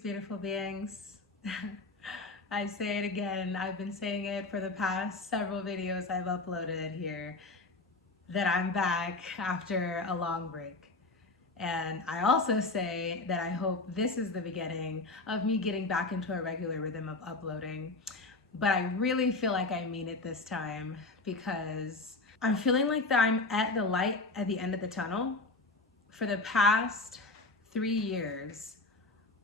beautiful beings. I say it again, I've been saying it for the past several videos I've uploaded here, that I'm back after a long break. And I also say that I hope this is the beginning of me getting back into a regular rhythm of uploading. But I really feel like I mean it this time, because I'm feeling like that I'm at the light at the end of the tunnel. For the past 3 years,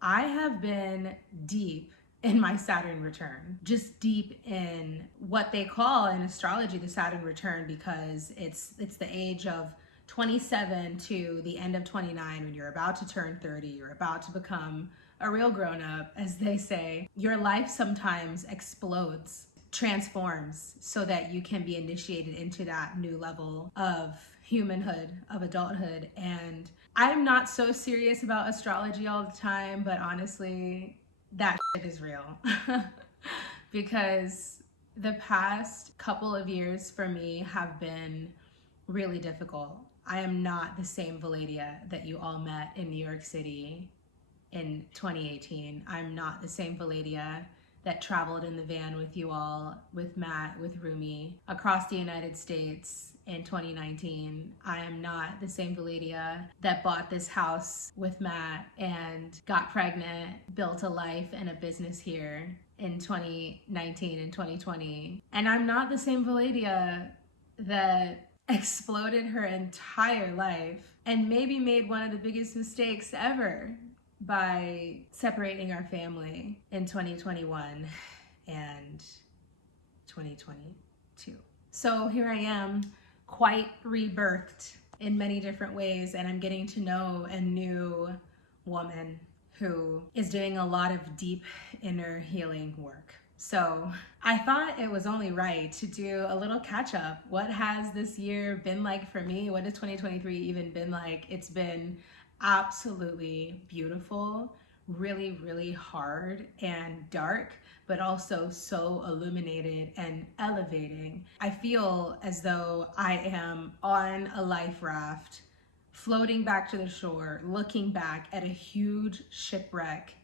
I have been deep in my Saturn return, just deep in what they call in astrology the Saturn return, because it's the age of 27 to the end of 29, when you're about to turn 30, you're about to become a real grown-up, as they say. Your life sometimes explodes, transforms, so that you can be initiated into that new level of humanhood, of adulthood. And I'm not so serious about astrology all the time, but honestly, that shit is real. Because the past couple of years for me have been really difficult. I am not the same Veladya that you all met in New York City in 2018. I'm not the same Veladya that traveled in the van with you all, with Matt, with Rumi, across the United States in 2019. I am not the same Veladya that bought this house with Matt and got pregnant, built a life and a business here in 2019 and 2020. And I'm not the same Veladya that exploded her entire life and maybe made one of the biggest mistakes ever by separating our family in 2021 and 2022. So here I am, quite rebirthed in many different ways, and I'm getting to know a new woman who is doing a lot of deep inner healing work. So I thought it was only right to do a little catch up. What has this year been like for me? What has 2023 even been like? It's been absolutely beautiful, really, really hard and dark, but also so illuminated and elevating. I feel as though I am on a life raft, floating back to the shore, looking back at a huge shipwreck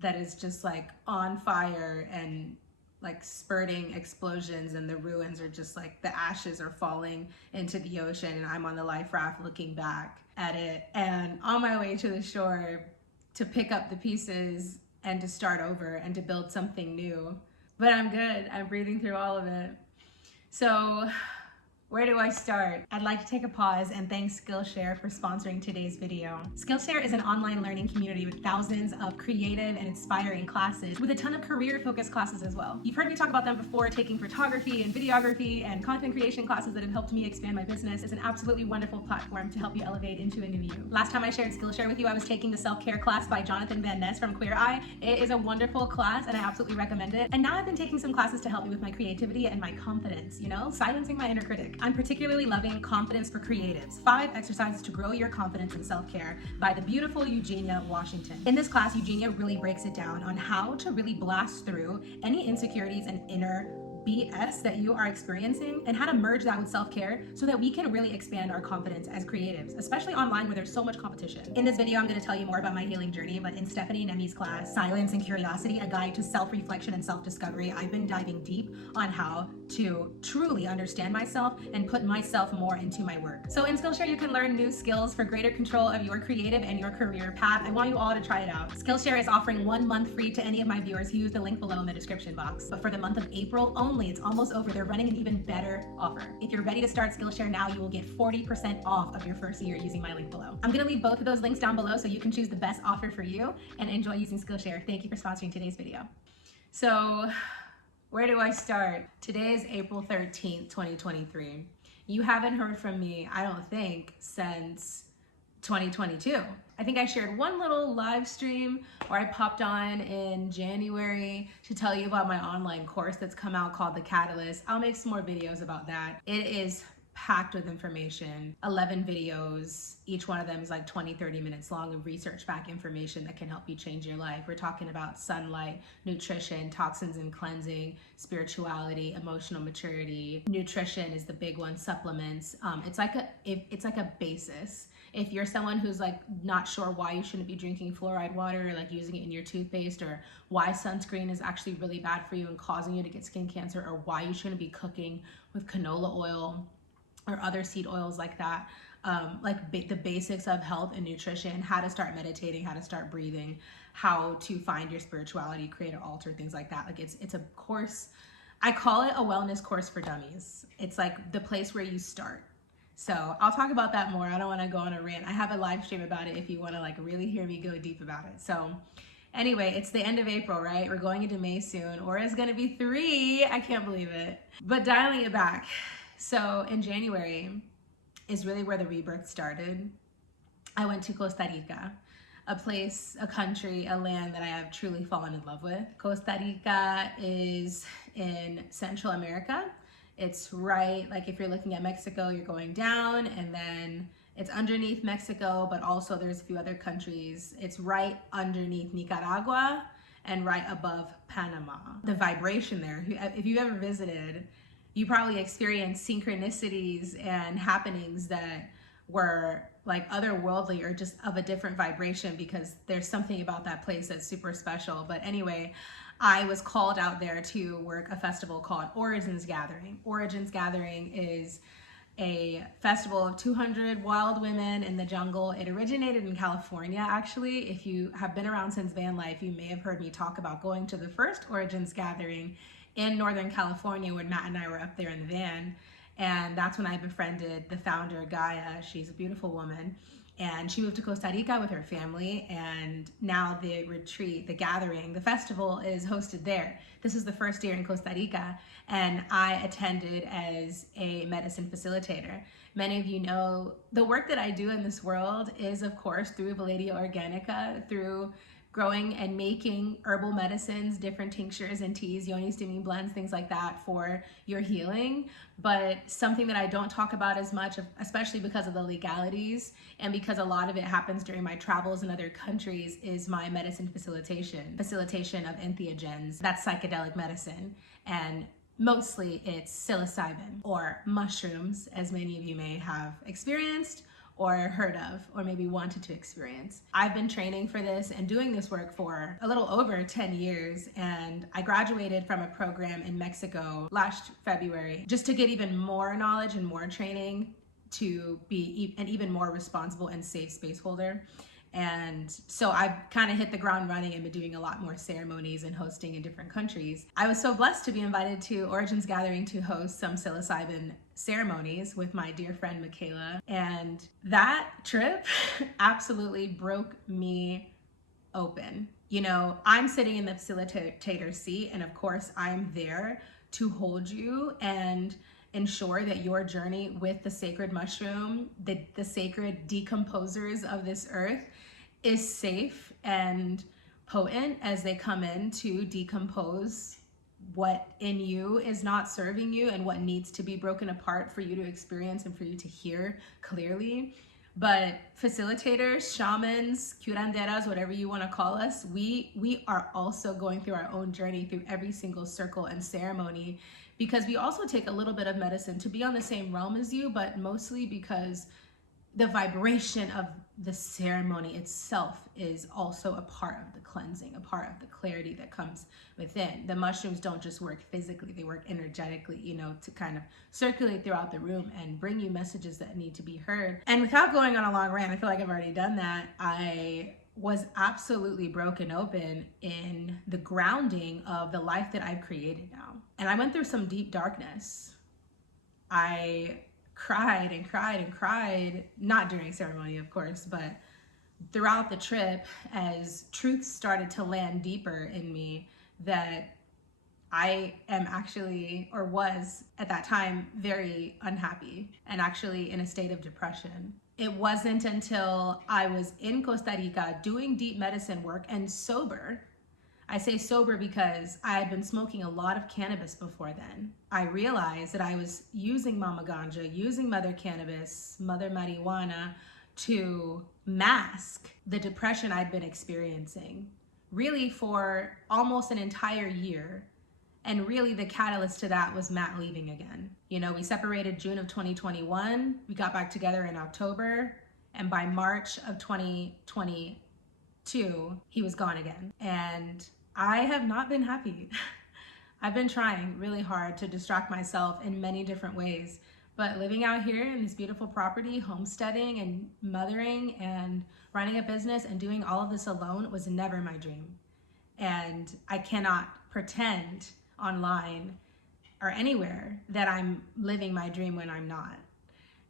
that is just like on fire and like spurting explosions, and the ruins are just like the ashes are falling into the ocean, and I'm on the life raft looking back at it and on my way to the shore to pick up the pieces and to start over and to build something new. But I'm good. I'm breathing through all of it. So where do I start? I'd like to take a pause and thank Skillshare for sponsoring today's video. Skillshare is an online learning community with thousands of creative and inspiring classes, with a ton of career-focused classes as well. You've heard me talk about them before, taking photography and videography and content creation classes that have helped me expand my business. It's an absolutely wonderful platform to help you elevate into a new you. Last time I shared Skillshare with you, I was taking the self-care class by Jonathan Van Ness from Queer Eye. It is a wonderful class and I absolutely recommend it. And now I've been taking some classes to help me with my creativity and my confidence, silencing my inner critic. I'm particularly loving Confidence for Creatives, 5 exercises to grow your confidence and self-care by the beautiful Eugenia Washington. In this class, Eugenia really breaks it down on how to really blast through any insecurities and inner BS that you are experiencing, and how to merge that with self-care so that we can really expand our confidence as creatives, especially online where there's so much competition. In this video, I'm going to tell you more about my healing journey, but in Stephanie Nemi's class, Silence and Curiosity, a guide to self-reflection and self-discovery, I've been diving deep on how to truly understand myself and put myself more into my work. So in Skillshare, you can learn new skills for greater control of your creative and your career path. I want you all to try it out. Skillshare is offering 1 month free to any of my viewers who use the link below in the description box. But for the month of April only, it's almost over, they're running an even better offer. If you're ready to start Skillshare now, you will get 40% off of your first year using my link below. I'm gonna leave both of those links down below so you can choose the best offer for you and enjoy using Skillshare. Thank you for sponsoring today's video. So where do I start? Today is April 13th, 2023. You haven't heard from me, I don't think, since 2022. I think I shared one little live stream where I popped on in January to tell you about my online course that's come out called The Catalyst. I'll make some more videos about that. It is packed with information, 11 videos. Each one of them is like 20-30 minutes long of research back information that can help you change your life. We're talking about sunlight, nutrition, toxins and cleansing, spirituality, emotional maturity. Nutrition is the big one, supplements. It's like a basis. If you're someone who's like not sure why you shouldn't be drinking fluoride water, or like using it in your toothpaste, or why sunscreen is actually really bad for you and causing you to get skin cancer, or why you shouldn't be cooking with canola oil or other seed oils like that, the basics of health and nutrition, how to start meditating, how to start breathing, how to find your spirituality, create an altar, things like that. Like it's a course. I call it a wellness course for dummies. It's like the place where you start. So I'll talk about that more. I don't want to go on a rant. I have a live stream about it if you want to like really hear me go deep about it. So anyway, it's the end of April, right? We're going into May soon. Aura's going to be 3. I can't believe it. But dialing it back. So in January is really where the rebirth started. I went to Costa Rica, a place, a country, a land that I have truly fallen in love with. Costa Rica is in Central America. It's right, like if you're looking at Mexico, you're going down, and then it's underneath Mexico, but also there's a few other countries. It's right underneath Nicaragua and right above Panama. The vibration there, if you've ever visited, you probably experienced synchronicities and happenings that were like otherworldly or just of a different vibration, because there's something about that place that's super special. But anyway, I was called out there to work a festival called Origins Gathering. Origins Gathering is a festival of 200 wild women in the jungle. It originated in California, actually. If you have been around since van life, you may have heard me talk about going to the first Origins Gathering in Northern California when Matt and I were up there in the van. And that's when I befriended the founder, Gaia. She's a beautiful woman. And she moved to Costa Rica with her family. And now the retreat, the gathering, the festival is hosted there. This is the first year in Costa Rica. And I attended as a medicine facilitator. Many of you know the work that I do in this world is, of course, through Veladya Organica, through growing and making herbal medicines, different tinctures and teas, yoni steaming blends, things like that for your healing. But something that I don't talk about as much, especially because of the legalities and because a lot of it happens during my travels in other countries, is my medicine facilitation of entheogens. That's psychedelic medicine. And mostly it's psilocybin or mushrooms, as many of you may have experienced or heard of, or maybe wanted to experience. I've been training for this and doing this work for a little over 10 years, and I graduated from a program in Mexico last February just to get even more knowledge and more training to be an even more responsible and safe space holder. And so I've kind of hit the ground running and been doing a lot more ceremonies and hosting in different countries. I was so blessed to be invited to Origins Gathering to host some psilocybin ceremonies with my dear friend Michaela. And that trip absolutely broke me open. You know, I'm sitting in the facilitator seat, and of course I'm there to hold you and ensure that your journey with the sacred mushroom, the sacred decomposers of this earth, is safe and potent as they come in to decompose what in you is not serving you and what needs to be broken apart for you to experience and for you to hear clearly. But facilitators, shamans, curanderas, whatever you want to call us, we are also going through our own journey through every single circle and ceremony, because we also take a little bit of medicine to be on the same realm as you, but mostly because the vibration of the ceremony itself is also a part of the cleansing, a part of the clarity that comes within. The mushrooms don't just work physically, they work energetically, you know, to kind of circulate throughout the room and bring you messages that need to be heard. And without going on a long rant, I feel like I've already done that, I was absolutely broken open in the grounding of the life that I've created now. And I went through some deep darkness. I cried and cried and cried, not during ceremony, of course, but throughout the trip as truth started to land deeper in me that I am actually, or was at that time, very unhappy and actually in a state of depression. It wasn't until I was in Costa Rica doing deep medicine work and sober. I say sober because I had been smoking a lot of cannabis before then. I realized that I was using mama ganja, using mother cannabis, mother marijuana to mask the depression I'd been experiencing, really for almost an entire year. And really the catalyst to that was Matt leaving again. You know, we separated June of 2021. We got back together in October. And by March of 2022, he was gone again. And I have not been happy. I've been trying really hard to distract myself in many different ways, but living out here in this beautiful property, homesteading and mothering and running a business and doing all of this alone was never my dream. And I cannot pretend online or anywhere that I'm living my dream when I'm not.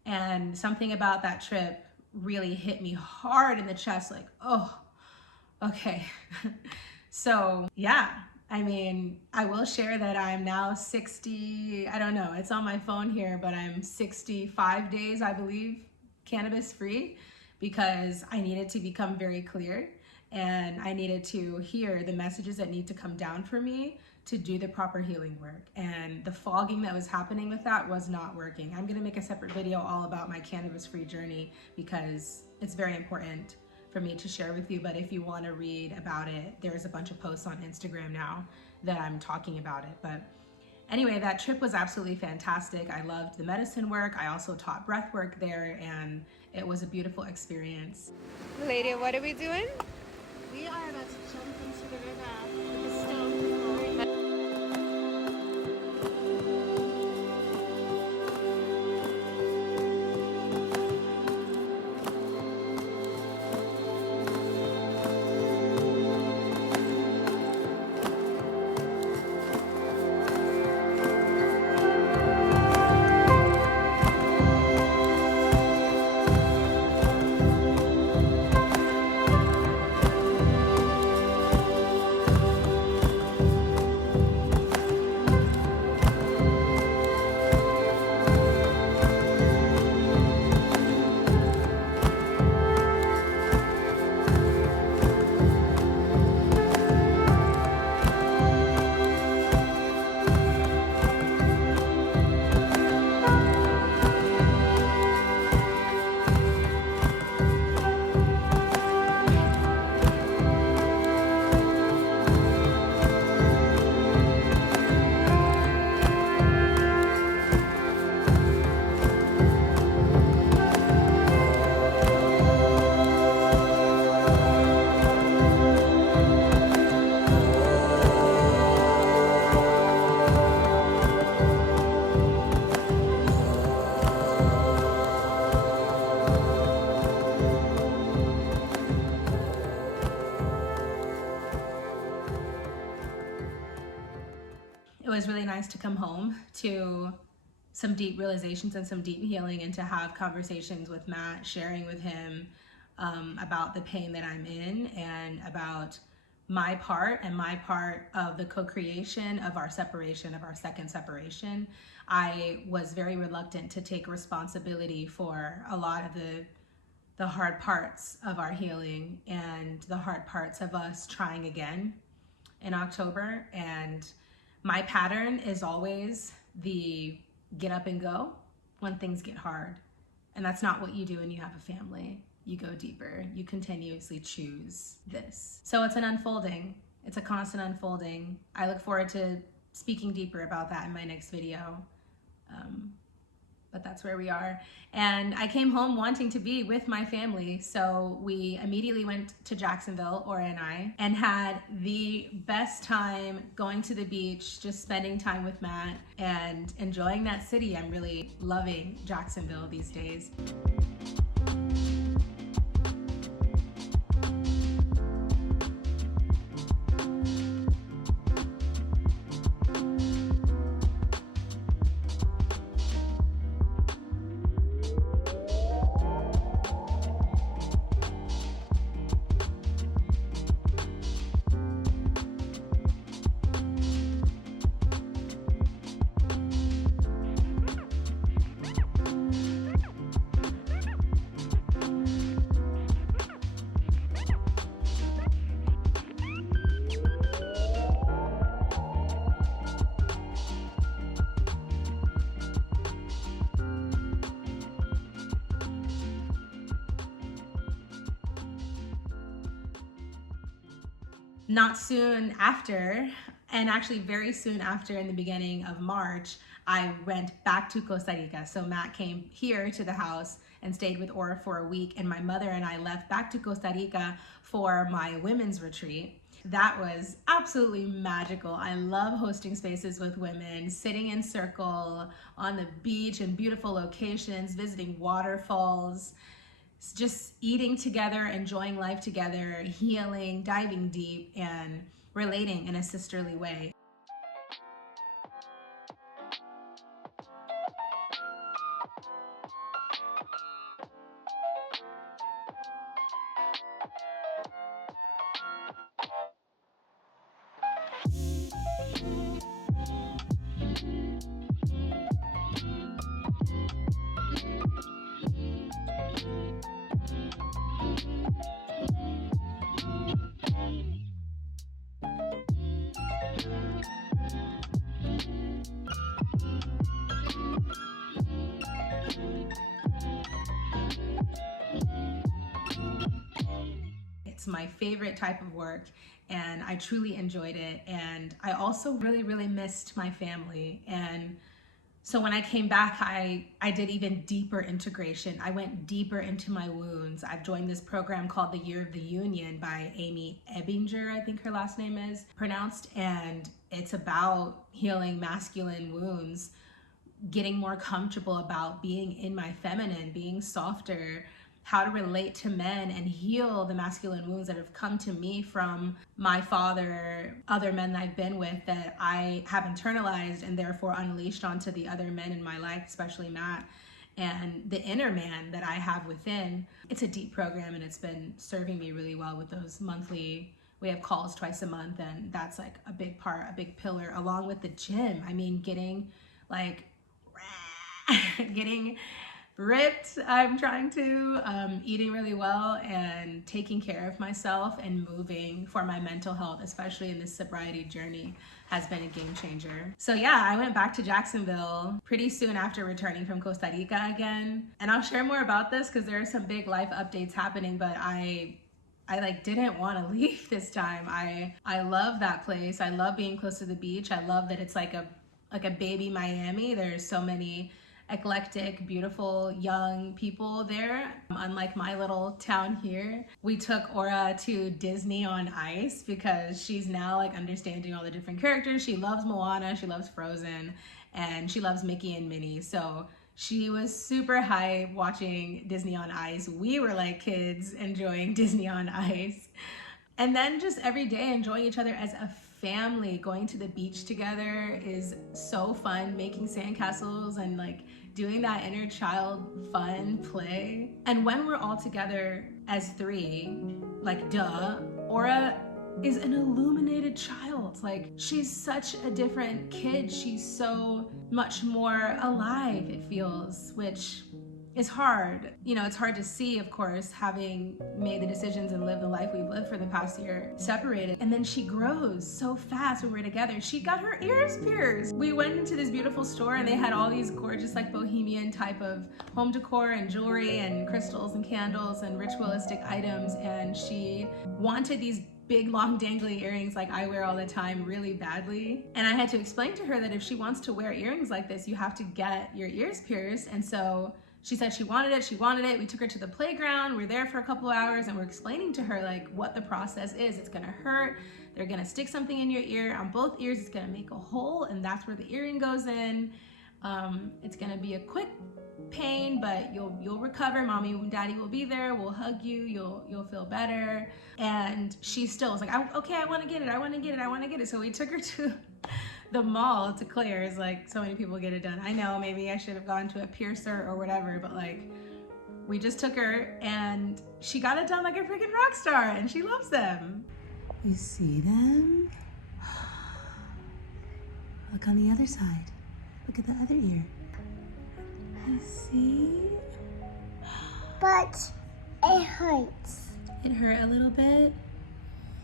And something about that trip really hit me hard in the chest, like, oh, okay. So yeah, I mean, I will share that I'm now 60, I don't know, it's on my phone here, but I'm 65 days, I believe, cannabis free, because I needed to become very clear and I needed to hear the messages that need to come down for me to do the proper healing work. And the fogging that was happening with that was not working. I'm gonna make a separate video all about my cannabis-free journey because it's very important for me to share with you. But if you wanna read about it, there's a bunch of posts on Instagram now that I'm talking about it. But anyway, that trip was absolutely fantastic. I loved the medicine work. I also taught breath work there, and it was a beautiful experience. Veladya, what are we doing? We are about to jump into the river with the stone flooring. It was really nice to come home to some deep realizations and some deep healing, and to have conversations with Matt, sharing with him about the pain that I'm in and about my part and my part of the co-creation of our separation, of our second separation. I was very reluctant to take responsibility for a lot of the hard parts of our healing and the hard parts of us trying again in October. And my pattern is always the get up and go when things get hard. And that's not what you do when you have a family. You go deeper. You continuously choose this. So it's an unfolding. It's a constant unfolding. I look forward to speaking deeper about that in my next video. But that's where we are. And I came home wanting to be with my family. So we immediately went to Jacksonville, Ora and I, and had the best time going to the beach, just spending time with Matt and enjoying that city. I'm really loving Jacksonville these days. Not soon after, and actually very soon after, in the beginning of March, I went back to Costa Rica. So Matt came here to the house and stayed with Aura for a week. And my mother and I left back to Costa Rica for my women's retreat. That was absolutely magical. I love hosting spaces with women, sitting in circle on the beach in beautiful locations, visiting waterfalls, just eating together, enjoying life together, healing, diving deep, and relating in a sisterly way. It's my favorite type of work, and I truly enjoyed it. And I also really missed my family. And so when I came back, I did even deeper integration. I went deeper into my wounds. I've joined this program called the Year of the Union by Amy Ebinger, I think her last name is pronounced. And it's about healing masculine wounds, getting more comfortable about being in my feminine, being softer, how to relate to men and heal the masculine wounds that have come to me from my father, other men that I've been with that I have internalized and therefore unleashed onto the other men in my life, especially Matt, and the inner man that I have within. It's a deep program, and it's been serving me really well with those monthly, we have calls twice a month, and that's like a big part, a big pillar, along with the gym. I mean, getting like getting ripped. I'm trying to, eating really well and taking care of myself and moving for my mental health, especially in this sobriety journey, has been a game changer. So yeah, I went back to Jacksonville pretty soon after returning from Costa Rica again. And I'll share more about this because there are some big life updates happening, but I like didn't want to leave this time. I love that place. I love being close to the beach. I love that it's like a baby Miami. There's so many eclectic, beautiful, young people there. Unlike my little town here, we took Aura to Disney on Ice because she's now like understanding all the different characters. She loves Moana, she loves Frozen, and she loves Mickey and Minnie. So she was super hype watching Disney on Ice. We were like kids enjoying Disney on Ice. And then just every day enjoying each other as a family. Going to the beach together is so fun, making sandcastles and like doing that inner child fun play. And when we're all together as three, like duh, Aura is an illuminated child. Like, she's such a different kid. She's so much more alive, it feels, which is hard. You know, it's hard to see, of course, having made the decisions and lived the life we've lived for the past year separated. And then she grows so fast when we're together. She got her ears pierced. We went into this beautiful store and they had all these gorgeous, like bohemian type of home decor and jewelry and crystals and candles and ritualistic items. And she wanted these big long dangly earrings like I wear all the time really badly. And I had to explain to her that if she wants to wear earrings like this, you have to get your ears pierced. And so she said she wanted it. We took her to the playground. We're there for a couple hours and we're explaining to her like what the process is. It's gonna hurt. They're gonna stick something in your ear on both ears. It's gonna make a hole and that's where the earring goes in. It's gonna be a quick pain, but you'll recover. Mommy and daddy will be there. We'll hug you. You'll feel better. And she still was like, okay, I want to get it. So we took her to the mall to Claire's, like so many people get it done. I know maybe I should have gone to a piercer or whatever, but like we just took her and she got it done like a freaking rock star and she loves them. You see them? Look on the other side. Look at the other ear. You see? But it hurts. It hurt a little bit?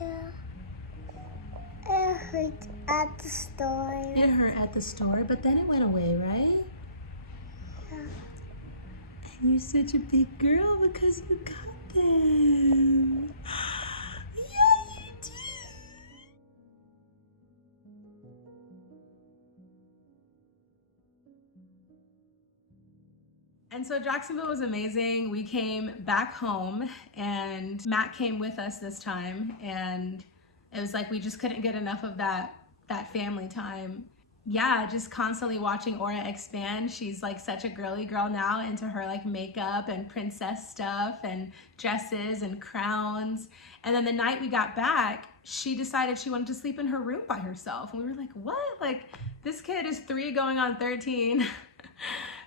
Yeah. It hurt at the store. It hurt at the store, but then it went away, right? Yeah. And you're such a big girl because you got them. Yeah, you did. And And so Jacksonville was amazing. We came back home and Matt came with us this time, and it was like we just couldn't get enough of that family time. Yeah, just constantly watching Aura expand. She's like such a girly girl now, into her like makeup and princess stuff and dresses and crowns. And then the night we got back, she decided she wanted to sleep in her room by herself. And we were like, what? Like, this kid is 3 going on 13.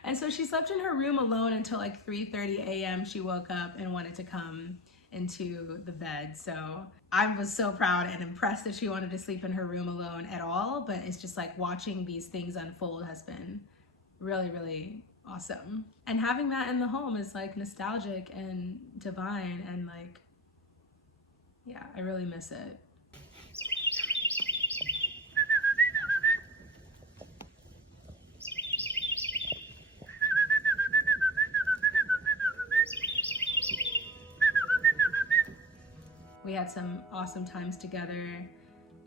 And so she slept in her room alone until like 3:30 a.m. She woke up and wanted to come into the bed. So I was so proud and impressed that she wanted to sleep in her room alone at all. But it's just like watching these things unfold has been really, really awesome. And having Matt in the home is like nostalgic and divine, and like, yeah, I really miss it. We had some awesome times together,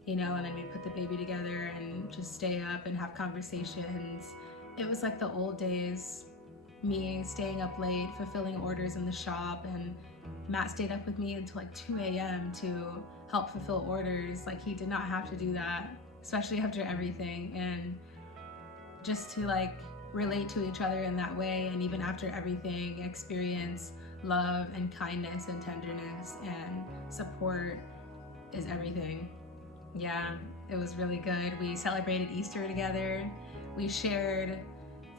you know, and then we'd put the baby together and just stay up and have conversations. It was like the old days, me staying up late, fulfilling orders in the shop, and Matt stayed up with me until like 2 a.m. to help fulfill orders. Like, he did not have to do that, especially after everything. And just to like relate to each other in that way, and even after everything, experience love and kindness and tenderness and support is everything. Yeah, it was really good. We celebrated Easter together. We shared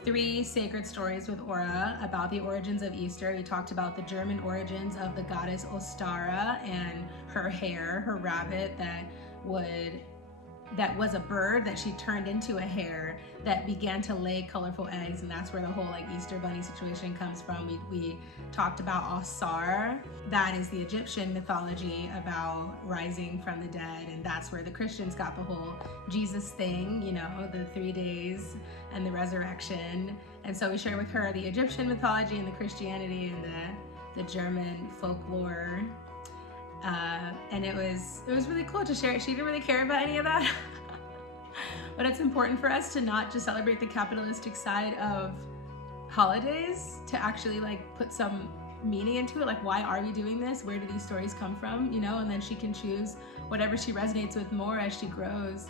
3 sacred stories with Aura about the origins of Easter. We talked about the German origins of the goddess Ostara and her hare, her rabbit that was a bird that she turned into a hare that began to lay colorful eggs, and that's where the whole like Easter bunny situation comes from. We talked about Osar. That is the Egyptian mythology about rising from the dead, and that's where the Christians got the whole Jesus thing, you know, the 3 days and the resurrection. And so we share with her the Egyptian mythology and the Christianity and the German folklore. And it was really cool to share it. She didn't really care about any of that. But it's important for us to not just celebrate the capitalistic side of holidays, to actually like put some meaning into it. Like, why are we doing this? Where do these stories come from? You know, and then she can choose whatever she resonates with more as she grows.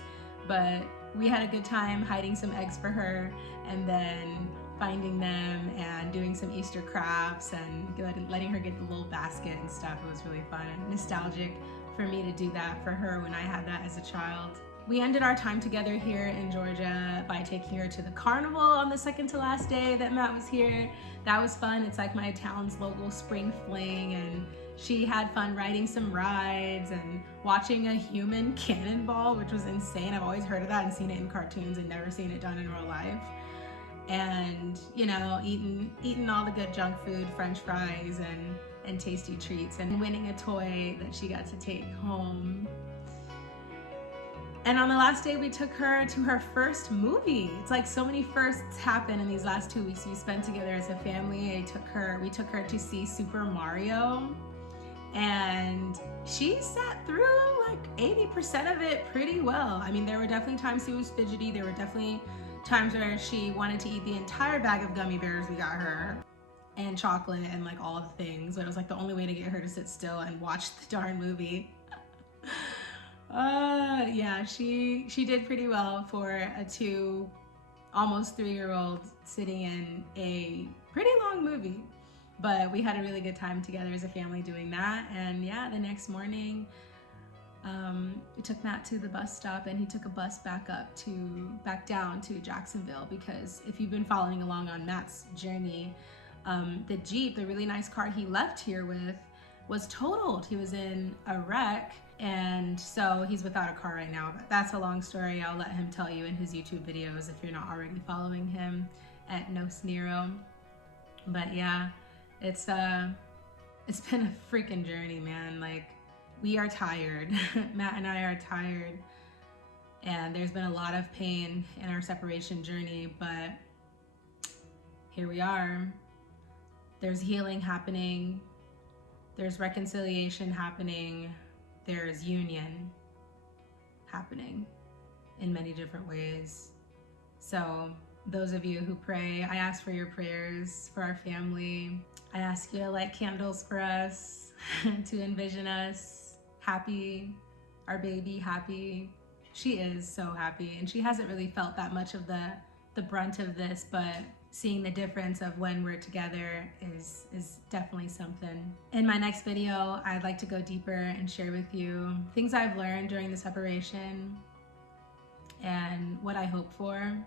But we had a good time hiding some eggs for her, and then finding them and doing some Easter crafts and letting her get the little basket and stuff. It was really fun and nostalgic for me to do that for her when I had that as a child. We ended our time together here in Georgia by taking her to the carnival on the second to last day that Matt was here. That was fun. It's like my town's local spring fling, and she had fun riding some rides and watching a human cannonball, which was insane. I've always heard of that and seen it in cartoons and never seen it done in real life. And, you know, eating all the good junk food, French fries and tasty treats, and winning a toy that she got to take home. And on the last day, we took her to her first movie. It's like so many firsts happen in these last 2 weeks we spent together as a family. We took her to see Super Mario, and she sat through like 80% of it pretty well. I mean, there were definitely times she was fidgety. There were definitely times where she wanted to eat the entire bag of gummy bears we got her, and chocolate and like all the things, but it was like the only way to get her to sit still and watch the darn movie. Yeah, she did pretty well for a almost 3-year-old sitting in a pretty long movie. But we had a really good time together as a family doing that. And yeah, the next morning, we took Matt to the bus stop, and he took a bus back down to Jacksonville, because if you've been following along on Matt's journey, the Jeep, the really nice car he left here with, was totaled. He was in a wreck, and so he's without a car right now. But that's a long story. I'll let him tell you in his YouTube videos if you're not already following him at NoSnero. But yeah, it's been a freaking journey, man. Like, we are tired. Matt and I are tired, and there's been a lot of pain in our separation journey, but here we are. There's healing happening. There's reconciliation happening. There's union happening in many different ways. So those of you who pray. I ask for your prayers for our family. I ask you to light candles for us, to envision us happy, our baby happy. She is so happy, and she hasn't really felt that much of the brunt of this, but seeing the difference of when we're together is definitely something. In my next video, I'd like to go deeper and share with you things I've learned during the separation and what I hope for,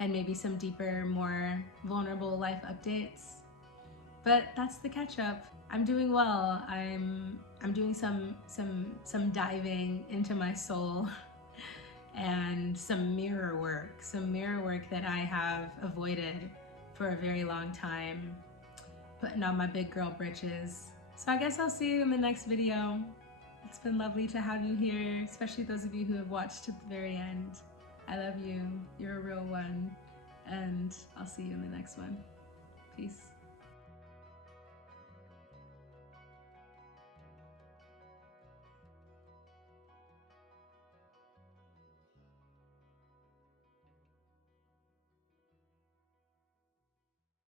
and maybe some deeper, more vulnerable life updates. But that's the catch up. I'm doing well. I'm doing some diving into my soul and some mirror work that I have avoided for a very long time, putting on my big girl britches. So I guess I'll see you in the next video. It's been lovely to have you here, especially those of you who have watched to the very end. I love you, you're a real one, and I'll see you in the next one. Peace.